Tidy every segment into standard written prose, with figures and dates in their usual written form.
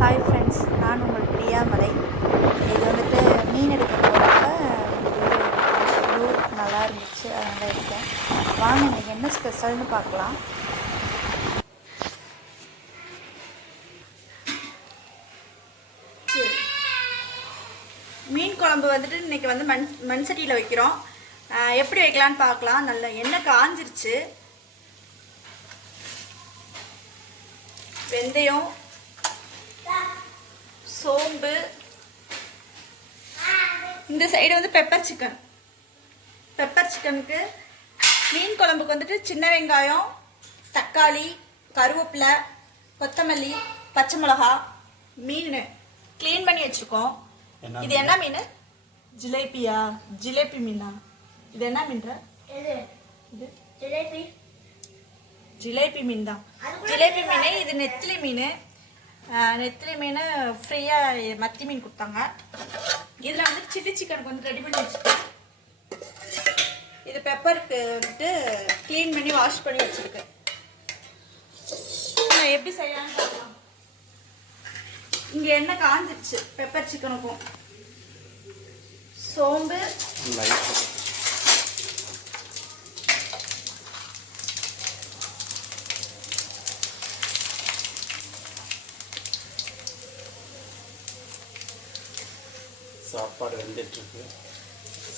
Hi friends, நான் உங்கள் பிரியாமலை. இது வந்துட்டு மீன் எடுக்க போகிறப்ப இந்த வீடியோ எடுத்தேன். வியூ நல்லா இருந்துச்சு, அதனால் எடுத்தேன். வாங்க இன்றைக்கி என்ன ஸ்பெஷல்னு பார்க்கலாம். மீன் குழம்பு வந்துட்டு இன்றைக்கி வந்து மண் சட்டியில் வைக்கிறோம். எப்படி வைக்கலான்னு பார்க்கலாம். நல்ல எண்ணெய் காஞ்சிருச்சு. வெந்தயம், சோம்பு, இந்த சைடு வந்து பெப்பர் சிக்கனுக்கு மீன் குழம்புக்கு வந்துட்டு சின்ன வெங்காயம், தக்காளி, கருவேப்பிலை, கொத்தமல்லி, பச்சை மிளகா, மீன் க்ளீன் பண்ணி வச்சுருக்கோம். இது என்ன மீன்? ஜிலேபி மீனா? இது என்ன மீன்ற? இது ஜிலேபி மீன் தான். ஜிலேபி மீன். இது நெத்திலி மீன். நெத்திலி மீன் ஃப்ரீயாக மத்தி மீன் கொடுத்தாங்க. இதில் வந்து சில்லி சிக்கனுக்கு வந்து ரெடி பண்ணி வச்சுருக்கேன். இது பெப்பருக்கு வந்துட்டு க்ளீன் பண்ணி வாஷ் பண்ணி வச்சுருக்கேன். எப்படி செய்யலான்னு பார்க்கலாம். இங்கே எண்ணெய் காஞ்சிடுச்சு. பெப்பர் சிக்கனுக்கும் சோம்பு,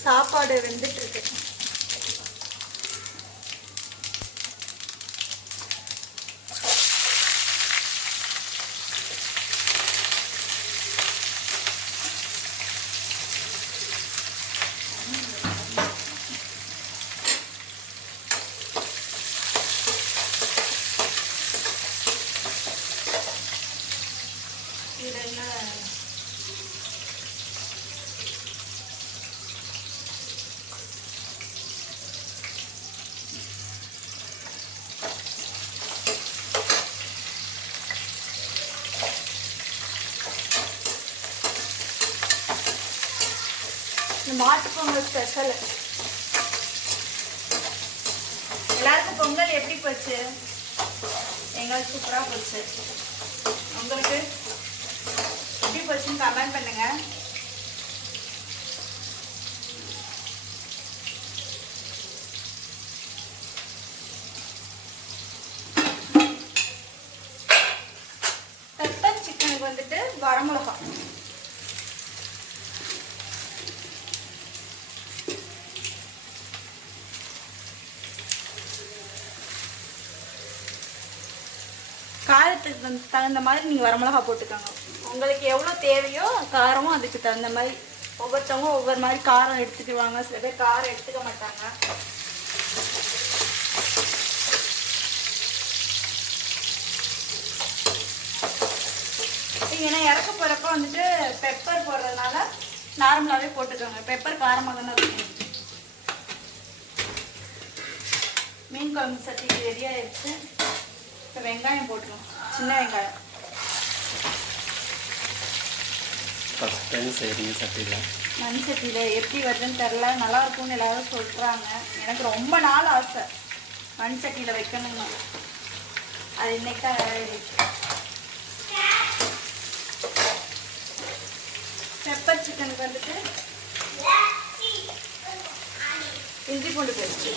சாப்பாடு வெந்துட்டுருக்கு. மாட்டு பொங்கல் ஸ்பெஷல். எல்லாருக்கும் பொங்கல் எப்படி போச்சு? எங்களுக்கு சூப்பராக போச்சு. உங்களுக்கு எப்படி போச்சுன்னு கமெண்ட் பண்ணுங்க. பெப்பர் சிக்கனுக்கு வந்துட்டு வரமிளகா, காரத்துக்கு தகுந்த மாதிரி நீங்கள் வரமிளகா போட்டுக்கோங்க. உங்களுக்கு எவ்வளோ தேவையோ காரமும் அதுக்கு தகுந்த மாதிரி. ஒவ்வொருத்தவங்க ஒவ்வொரு மாதிரி காரம் எடுத்துக்குவாங்க, சில பேர் காரம் எடுத்துக்க மாட்டாங்க. நீங்கள் ஏன்னா இறக்க போகிறப்ப வந்துட்டு பெப்பர் போடுறதுனால நார்மலாகவே போட்டுக்கோங்க. பெப்பர் காரமாக தானே இருக்கும். மீன் குழம்பு சட்டி ரெடியாக எடுத்து இப்போ வெங்காயம் போட்டுருவோம். சின்ன வெங்காயம். ஃபஸ்ட் டைம் செய்கிறீங்க சட்டியில்? மண் சட்டியில் எப்படி வருதுன்னு தெரில. நல்லா இருக்கும்னு எல்லாரும் சொல்கிறாங்க. எனக்கு ரொம்ப நாள் ஆசை மண் சட்டியில் வைக்கணும்னு. அது இன்னைக்கு தான் வேலைக்கு. பெப்பர் சிக்கனுக்கு வந்துட்டு இஞ்சி பூண்டு பேஸ்ட்,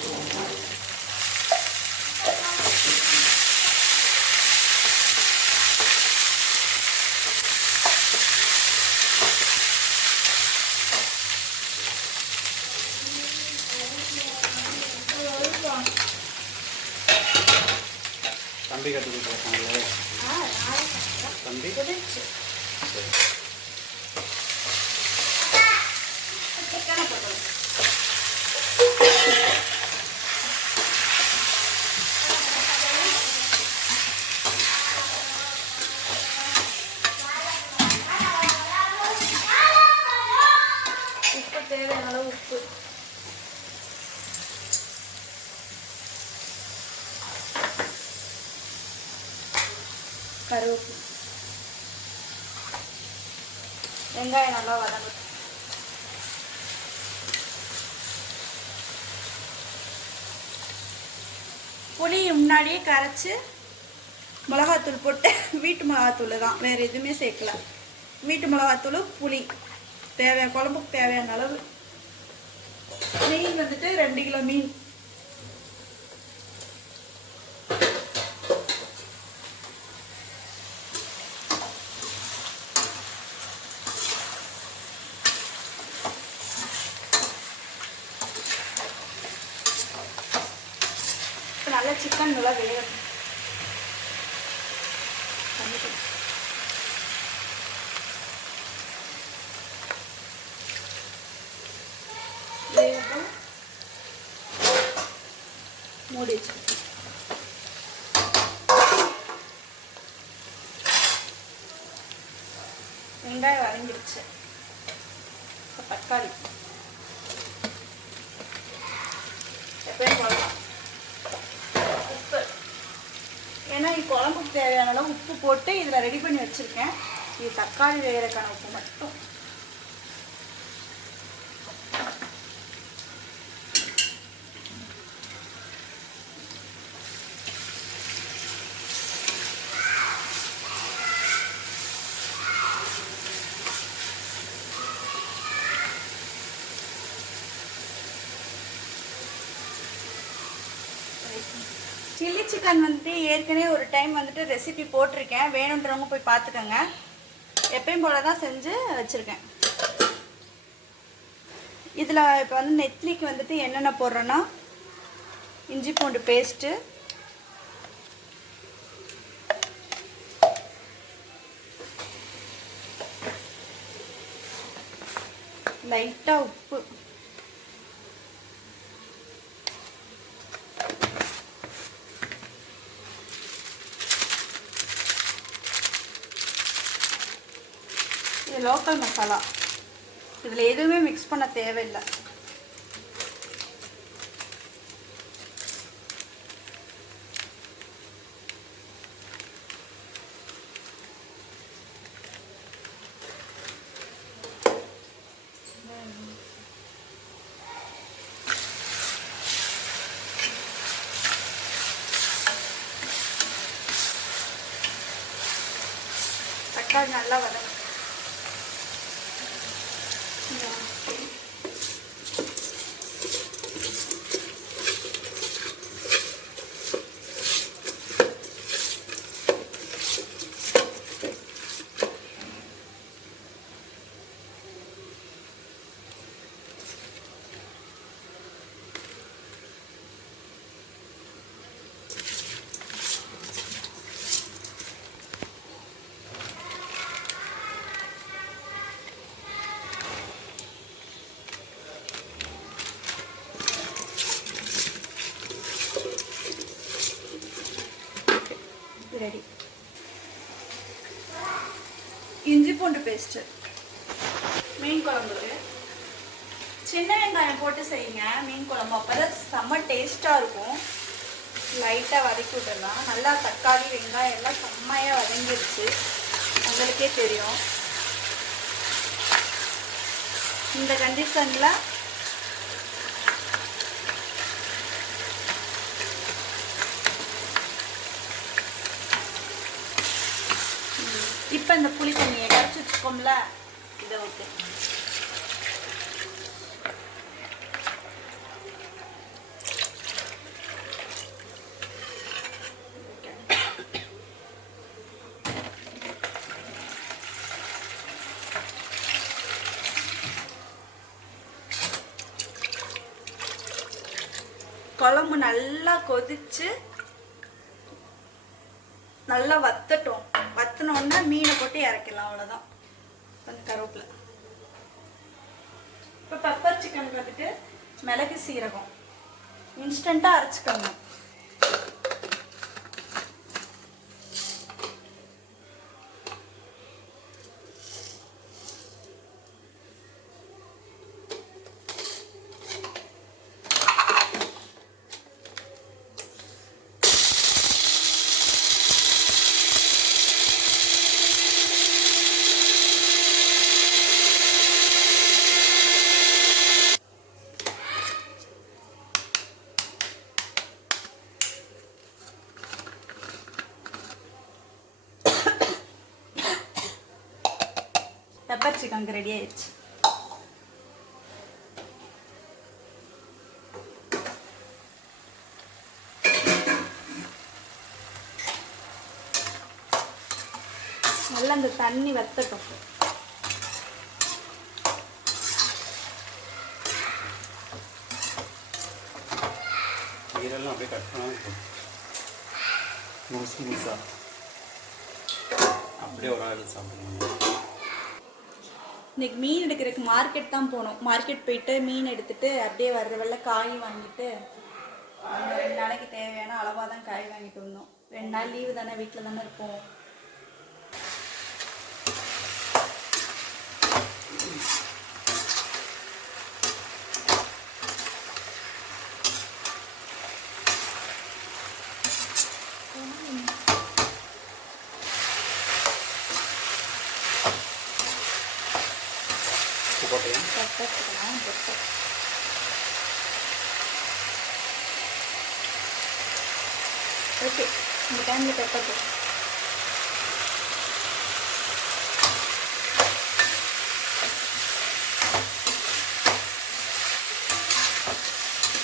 தம்பி கட்டி கொடுத்துருக்காங்களே. தம்பி சிக்கனை போட்டுருவோம். உப்பு தேவையான அளவு உப்பு, கருவேப்பிலை, வெங்காயம் நல்லா வதங்கட்டும். புளி முன்னாடியே கரைச்சி மிளகாத்தூள் போட்டு வீட்டு மிளகாத்தூள் தான், வேறு எதுவுமே சேர்க்கல. வீட்டு மிளகாத்தூள், புளி தேவையான குழம்புக்கு தேவையான அளவு. மீன் வந்துட்டு 2 கிலோ மீன். நல்லா சிக்கன் நல்லா வேகணும். வேகட்டும், மூடி வச்சு. வெங்காயம் வதங்கிடுச்சு. தக்காளி எப்பயும் போடலாம். உப்பு, ஏன்னா குழம்புக்கு தேவையான அளவு உப்பு போட்டு இதில் ரெடி பண்ணி வச்சுருக்கேன். இது தக்காளி வேகிறதுக்கான உப்பு மட்டும். சில்லி சிக்கன் வந்துட்டு ஏற்கனவே ஒரு டைம் வந்துட்டு ரெசிபி போட்டிருக்கேன், வேணுன்றவங்க போய் பார்த்துக்கோங்க. எப்பயும் போல தான் செஞ்சு வச்சுருக்கேன். இதில் இப்போ வந்து நெத்திலிக்கு வந்துட்டு என்னென்ன போடுறேன்னா, இஞ்சி பூண்டு பேஸ்ட்டு, லைட்டாக உப்பு, இது லோக்கல் மசாலா. இதில் எதுவுமே மிக்ஸ் பண்ண தேவையில்லை. தக்காளி நல்லா வதங்க. ரெடி. இஞ்சி பூண்டு பேஸ்ட்டு மீன் குழம்புக்கு சின்ன வெங்காயம் போட்டு செய்யுங்க மீன் குழம்பு, அப்போ தான் செம்ம டேஸ்ட்டாக இருக்கும். லைட்டாக வதக்கி விட்டுடலாம். நல்லா தக்காளி வெங்காயம் எல்லாம் செம்மையாக வதங்கிடுச்சு, உங்களுக்கே தெரியும். இந்த கண்டிஷனில் இப்போ இந்த புளி தண்ணியை கரைச்சி வச்சுக்கோம்ல, இதை ஊற்று. குழம்பு நல்லா கொதிச்சு நல்லா வத்தட்டும். வத்தினோன்னா மீனை போட்டு இறக்கலாம், அவ்வளோதான். கொஞ்சம் கருவேப்பிலை. இப்போ பெப்பர் சிக்கனுக்கு வந்துட்டு மிளகு சீரகம் இன்ஸ்டண்ட்டாக அரைச்சிக்கோங்க. பெப்பர் சிக்கனுக்கு ரெடி ஆயிடுச்சு. நல்லா அந்த தண்ணி வத்தட்டும். ஈரெல்லாம் அப்படியே கட் பண்ணாமல் முழுசா அப்படியே ஒரு ஆள் சாப்பிடுவாங்க. இன்னைக்கு மீன் எடுக்கிறதுக்கு மார்க்கெட் தான் போனோம். மார்க்கெட் போயிட்டு மீன் எடுத்துட்டு அப்படியே வர்ற வெள்ள காய் வாங்கிட்டு 2 நாளைக்கு தேவையான அளவாக தான் காய் வாங்கிட்டு வந்தோம். 2 நாள் லீவு தானே, வீட்டில் தானே இருப்போம். போட்டேன் ஓகே, இந்த டைமில் பெப்பர் போட்டு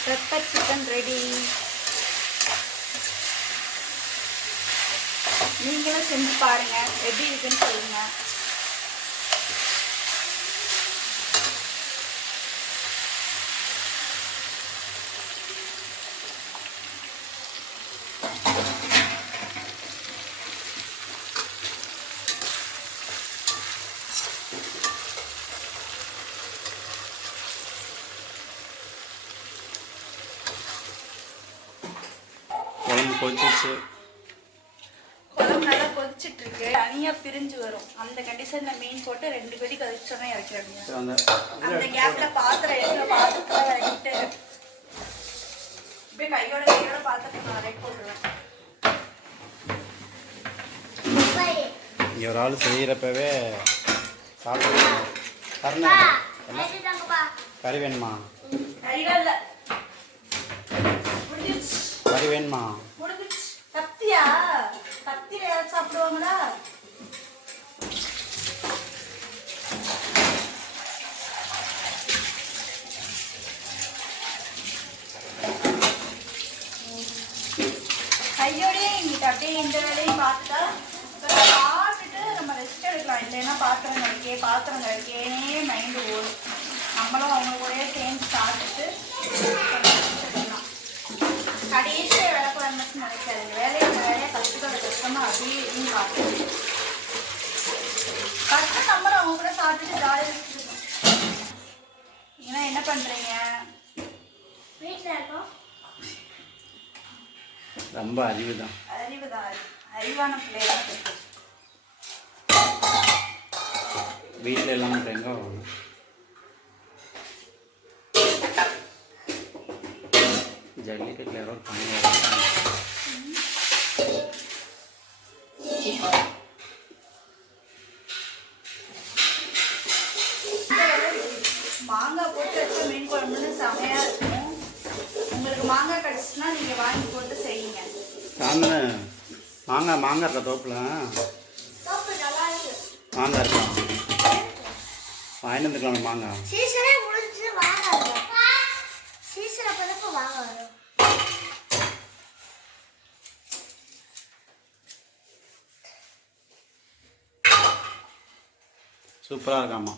பெப்பர் சிக்கன் ரெடி. நீங்களும் செஞ்சு பாருங்க, எப்படி இருக்குன்னு சொல்லுங்க. குழம்பு கொதிச்சிச்சு. குழம்பு நல்லா கொதிச்சுட்டு இருக்கு. தனியா பிரிஞ்சு வரும். அந்த கண்டிஷன்ல மீன் போட்டு 2 கொதி கொதிச்சோன்னா இறக்கிடுங்க. அந்த கேப்ல பாத்திரம் எடுக்கிற பாத்திரத்துல இறக்கிட்டு இப்படியே கையோட பாத்திரத்தை நான் இறக்கி போட்டுருவேன். இங்கே ஒரு ஆள் செய்கிறப்பவே சாப்பிடுவோம். கறி வேணுமா? கறி வேணுமா? கத்தியா? கத்தியில யாரும் சாப்பிடுவாங்களா? கையோடய இன்னைக்கு அப்படியே இந்த வேலையும் பார்த்துட்டா பார்த்துட்டு நம்ம ரெஸ்ட் எடுக்கலாம். இல்லைன்னா பாத்திரம் கிடைக்கேனே மைண்டு ஓடும். நம்மளும் அவங்க கூடயே சேர்ந்து சாப்பிட்டுட்டு கடைசியாக வேலை பண்ணணும்னு நினைக்காது. வேலையை கஷ்டமாக அப்படியே இருந்து பார்த்து ஃபஸ்ட்டு நம்மளும் அவங்க கூட சாப்பிட்டுட்டு ஜாலியாக வச்சுருக்கோம். ஏன்னா என்ன பண்ணுறீங்க? வீட்டில் இருக்கோம். ரொம்ப அறிவு தான். அறிவான பிள்ளைதான். வீட்டில் எல்லாம் எங்கே வாங்க ஜல்லிக்கட்டில் யாரோ பண்ணி மாங்காய் போட்டு வச்ச மீன் குழம்புன்னு செமையாக இருக்கும். உங்களுக்கு மாங்காய் கிடச்சிச்சுன்னா நீங்கள் வாங்கி போட்டு செய்யுங்க. மாங்காய் இருக்கா தோப்பில்? மாங்காய் இருக்கா? வாங்கிட்டு வந்துக்கலாம் மாங்காய். சூப்பராக இருக்காமா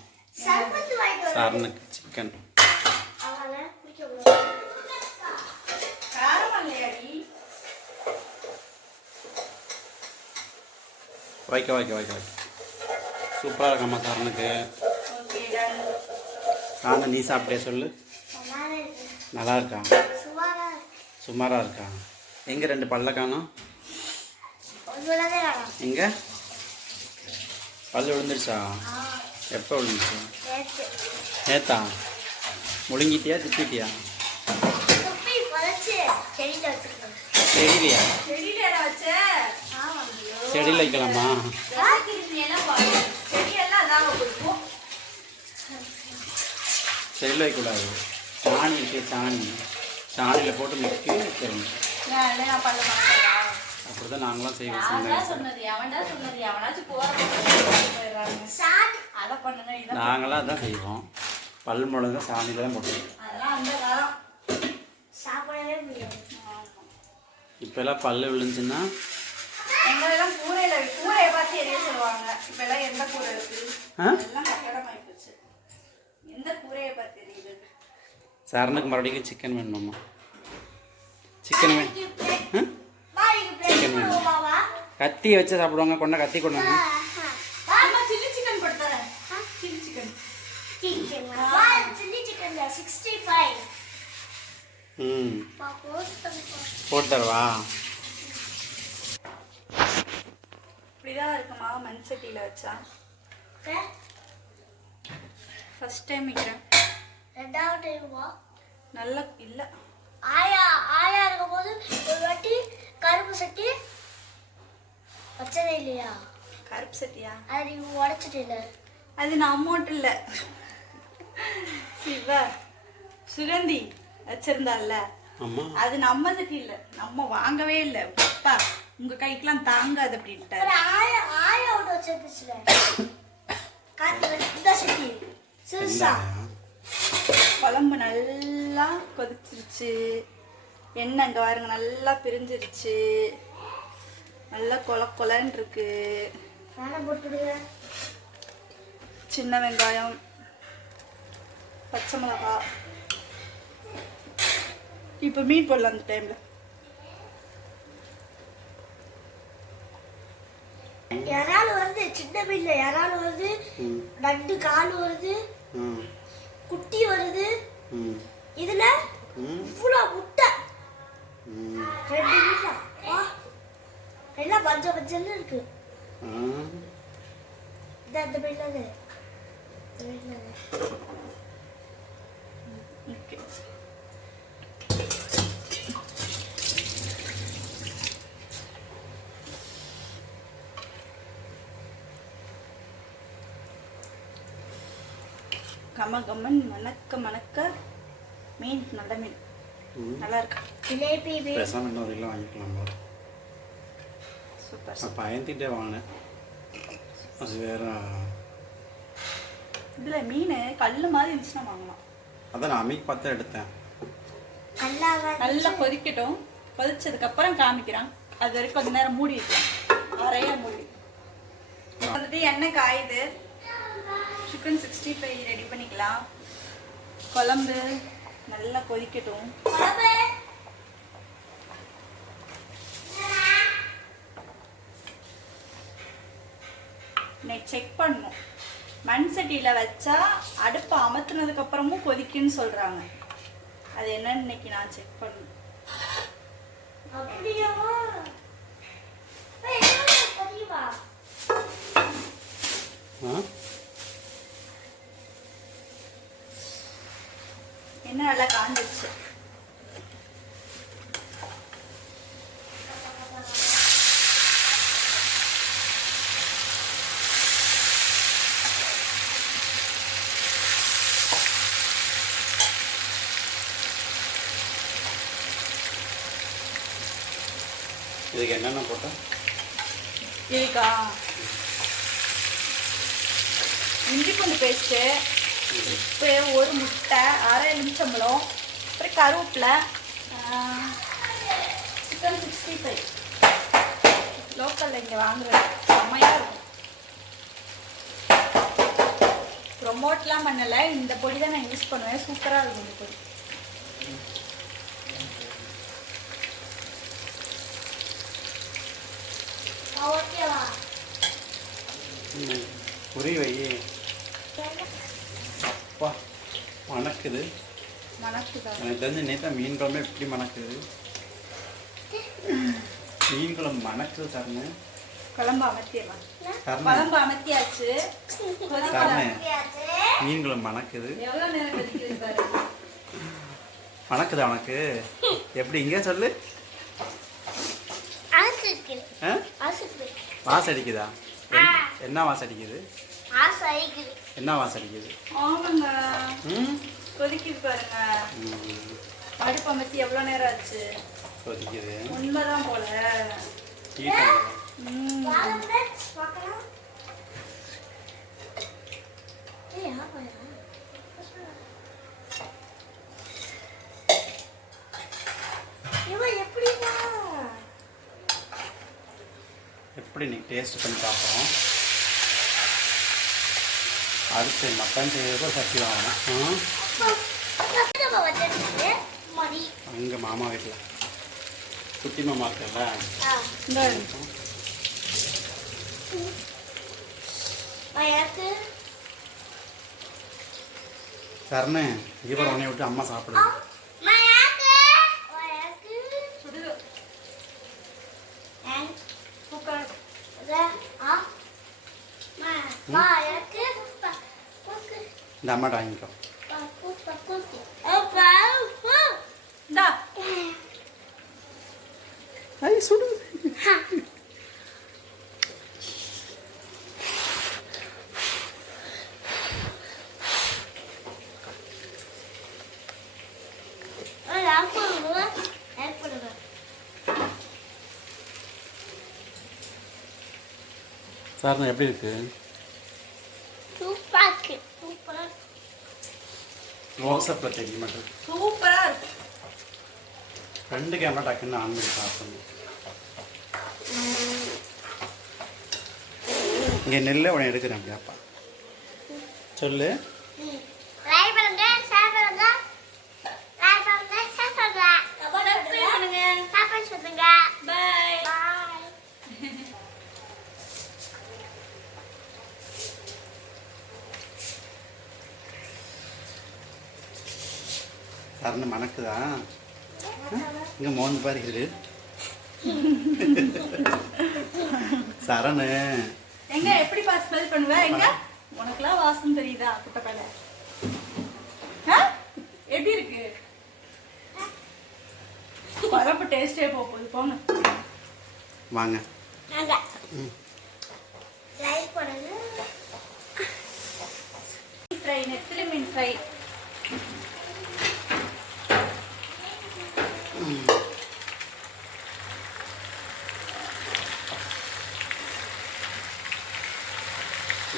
சாரனுக்கு சிக்கன். வைக்க சூப்பராக இருக்காமா சாரனுக்கு. ஆனா நீ சாப்பிட்டே சொல்லு. நல்லா இருக்கா? சுமாராக இருக்கா? எங்கே 2 பல்ல காணோம்? எங்கே பல்லு விழுந்துருச்சா? எப்போ விழுந்துச்சு? நேத்தா? முழுங்கிட்டியா திட்டிட்டியா? செடியிலையா? செடியில் வைக்கலாமா? செடியில் வைக்கக்கூடாது. சாணி இருக்கு, சாணியில் போட்டு மிக்கி வைக்கிறோம். அப்படிதான் நாங்களாம் செய்வோம். அதை பண்ணுங்க நாங்களாம் அதான் செய்வோம். பல் முழுங்க சாமியில் தான் போட்டுருவோம். அதெல்லாம் அந்த காலம் சாப்பிடவே முடியாது. இப்போல்லாம் பல் விழுந்துச்சுன்னா எங்களெல்லாம் கூரையை பார்த்து எரிய சொல்லுவாங்க. இப்பெல்லாம் எந்த கூரை இருக்கு? எல்லாம் கட்டடம் ஆயிப்போச்சு. எந்த கூரையை பார்த்து எரியுது? சரணுக்கு மறுபடியும் சிக்கன் வேணுமாம்மா? சிக்கன் வேணும். சிக்கன் வேணும். கத்தியை வச்சு சாப்பிடுவாங்க. கொண்டா கத்தி கொண்டாங்க. சில்லி சிக்கன் போட்டு தரேன். சில்லி சிக்கன் போட்டு தரவா? இப்படிதான் இருக்குமா மண் சட்டியில் வச்சா? ஃபர்ஸ்ட் டைம் வைக்கிறேன். ரெண்டாவது டைமா? நல்ல இல்லை. ஆயா இருக்கும் போது ஒரு வாட்டி கருப்பு சட்டி வச்சதே இல்லையா? கருப்பு சட்டியா? அது நீ உடைச்சிட்டு. அது நான் அமௌண்ட் இல்லை, சிவா சுகந்தி வச்சிருந்தால. அது நம்ம சட்டி இல்லை, நம்ம வாங்கவே இல்லை. அப்பா உங்க கைக்கெல்லாம் தாங்காது அப்படின்ட்டு குழம்பு நல்லா கொதிச்சிருச்சு. எண்ணெய் இங்கே பாருங்க நல்லா பிரிஞ்சிருச்சு. நல்லா கொலன்னு இருக்கு. சின்ன வெங்காயம், பச்சை மிளகா. இப்போ மீன் போடலாம் அந்த டைம்ல. இறால் வருது, சின்ன மீன்ல இறால் வருது, நண்டு கால் வருது, குட்டி வருது. இதுல இவ்வளவு முட்டை, 2 மீன் எல்லாம் மஞ்சள் மஞ்சள்னு இருக்கு. இந்த மீன்ல கம கம்மன் மணக்க மணக்க மீன். நல்ல மீன், நல்லா இருக்கு. ஜிலேபி பேசாம இன்னொரு கிலோ வாங்கிக்கலாம். சூப்பர். பயந்துட்டே வாங்கினேன். அது வேற. இதுல மீன் கல்லு மாதிரி இருந்துச்சுன்னா வாங்கலாம். அதான் நான் அன்னைக்கு பார்த்து எடுத்தேன். நல்லா கொதிக்கட்டும். கொதிச்சதுக்கு அப்புறம் காமிக்கிறான். அது வரைக்கும் கொஞ்ச நேரம் மூடி வைக்கலாம். அரையா மூடி வந்துட்டு எண்ணெய் காயுது. சிக்கன் 65 ரெடி பண்ணிக்கலாம். குழம்பு நல்லா கொதிக்கட்டும். இன்னைக்கு செக் பண்ணணும். மண் சட்டியில் வச்சா அடுப்பை அமர்த்தினதுக்கு அப்புறமும் கொதிக்குன்னு சொல்றாங்க. அது என்னன்னு இன்னைக்கு நான் செக் பண்ணணும். என்ன நல்லா காஞ்சிச்சு. இதுக்கு என்னென்ன போட்ட? இருக்கா இஞ்சி பூண்டு பேஸ்ட்டு, உப்பு, ஒரு முட்டை, அரை எலுமிச்சம்பழம், அப்புறம் கருவேப்பிலை, சிக்கன் 65 லோக்கலில் இங்கே வாங்குறது செம்மையாக இருக்கும். ப்ரொமோட்லாம் பண்ணலை. இந்த பொடி தான் நான் யூஸ் பண்ணுவேன். சூப்பராக இருக்கும் இந்த பொடி. புரி வை. அப்பா மணக்குது. எனக்கு தெரிஞ்ச நேற்று மீன் குழம்பு எப்படி மணக்குது. மீன் குழம்பு மணக்குது தரணும். குழம்பு அமர்த்தியலாம். குழம்பு அமர்த்தியாச்சு. மீன் குழம்பு மணக்குது. எவ்வளோ நேரம் கொதிக்குது பாரு. மணக்குதா உனக்கு? எப்படி இங்கே சொல்லு. வாசம் அடிக்குதா? என்ன வாசம் அடிக்குது? என்ன வாசம் அடிக்குது? ஆமாங்க, கொதிக்குது பாருங்க. அடுப்பு அமர்த்தி எவ்வளோ நேரம் ஆச்சு? கொதிக்குது. உண்மைதான் போல. எப்படி இன்னைக்கு டேஸ்ட் பண்ணி பார்ப்போம். அடுத்து மட்டன் செய்யறதோ சட்டி வாங்கணும். அங்கே மாமா வீட்டில் குட்டி மாமா இருக்குல்ல, சரணு இவர் உன்னை விட்டு அம்மா சாப்பிடுது. இந்த அம்மாட்ட வாங்கிக்கோ. ஐ சுடு. சார் எப்படி இருக்கு? க்ளோஸ்அப்ல தெரிய மாட்டேன். சூப்பரா இருக்கு. ரெண்டு கேமரா டக்குன்னு ஆன் பண்ணி சாப்பிடணும். இங்கே நெல்லை உடனே எடுக்கிறேன். அப்படியாப்பா சொல்லு. சரணு மணக்குதா? இங்கே மோந்து பாருக்குது சரணு. எங்க எப்படி ஸ்மெல் பண்ணுவ? எங்க உனக்குலாம் வாசம் தெரியுதா? குட்டப்பையில எப்படி இருக்கு? குழம்பு டேஸ்டே போகுது. போங்க வாங்க. ஃப்ரை, நெத்திலி மீன் ஃப்ரை.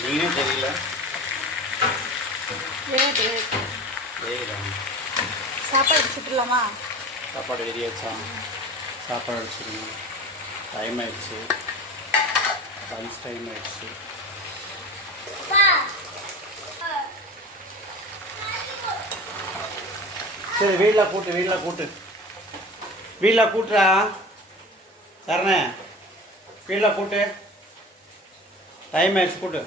நீனே தெரியல. சாப்பாடு சுட்டுலாமா? சாப்பாடு ஏறியாச்சா? சாப்பாடு அடிச்சிருங்க. டைம் ஆயிடுச்சு. லஞ்ச் டைம் ஆயிடுச்சு. சரி வீட்டில் கூட்டுறா சரணே. வீட்டில் கூட்டு. டைம் ஆயிடுச்சு, கூட்டு.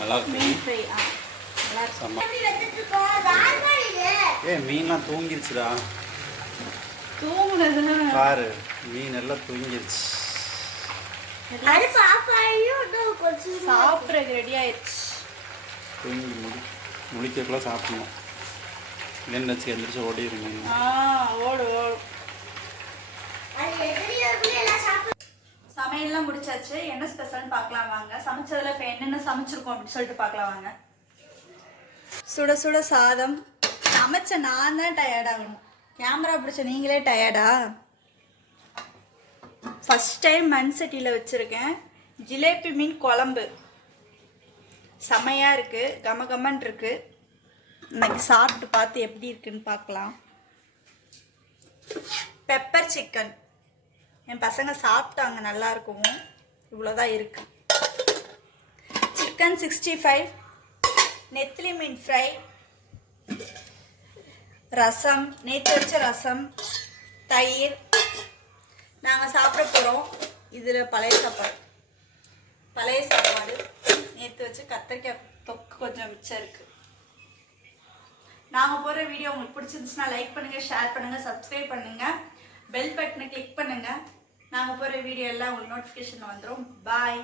நல்லா இருக்கு. மீன்லாம் தூங்கிருச்சுடா. பாரு மீன் எல்லாம் தூங்கிருச்சு. சாப்பிட்றதுக்கு ரெடி ஆயிடுச்சு. தூங்கி முடிக்கிறதுக்குள்ள சாப்பிடணும். இல்லைன்னு வச்சு எந்திரிச்சு ஓடிடுங்க. ஓடு. சமையல்லாம் முடிச்சாச்சு. என்ன ஸ்பெஷல்னு பார்க்கலாம் வாங்க. சமைச்சதுல இப்போ என்னென்ன சமைச்சிருக்கோம் அப்படின்னு சொல்லிட்டு பார்க்கலாம் வாங்க. சுட சுட சாதம். சமைச்ச நான் தான் டயர்டாகணும். கேமரா பிடிச்ச நீங்களே டயர்டா? ஃபர்ஸ்ட் டைம் மண் சட்டியில் வச்சுருக்கேன். ஜிலேபி மீன் குழம்பு செமையாக இருக்குது. கமகமன் இருக்குது. இன்னைக்கு சாப்பிட்டு பார்த்து எப்படி இருக்குன்னு பார்க்கலாம். பெப்பர் சிக்கன் என் பசங்க சாப்பிட்டாங்க, நல்லா இருக்கும். இவ்வளோதான் இருக்கு. சிக்கன் 65, நெத்திலி மீன் ஃப்ரை, ரசம், நேற்று வச்ச ரசம், தயிர். நாங்கள் சாப்பிட போகிறோம். இதில் பழைய சாப்பாடு நேற்று வச்சு கத்திரிக்காய் தொக்கு கொஞ்சம் மிச்சம் இருக்குது. நாங்கள் போடுற வீடியோ உங்களுக்கு பிடிச்சிருந்துச்சுன்னா லைக் பண்ணுங்கள், ஷேர் பண்ணுங்கள், சப்ஸ்கிரைப் பண்ணுங்கள், பெல் பட்டனை கிளிக் பண்ணுங்கள். நாங்கள் போடுற வீடியோ எல்லாம் உங்களுக்கு நோட்டிஃபிகேஷன் வந்துடும். பாய்.